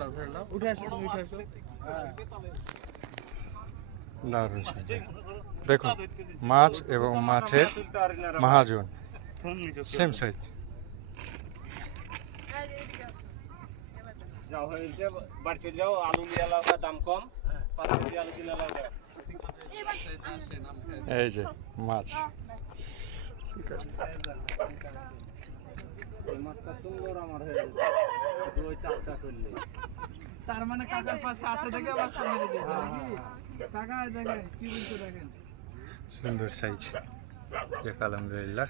নাও ধরে নাও। উঠে আসো তুমি উঠে আসো। দারুণ দেখুন মাছ এবং মাছের মহাজন সেম সাইজ যাও আলু নিয়ে দাম কম। আলু কিনে এই যে মাছ। মাছটা সুন্দর আমার হয়ে যাবে দুই চারটা করলে। তার মানে কাকার পাশে আছে দেখে আবার মেরে দিয়েছে নাকি? কাকা দেখেন কি বলছে দেখেন? সুন্দর সাইজ আলহামদুলিল্লাহ।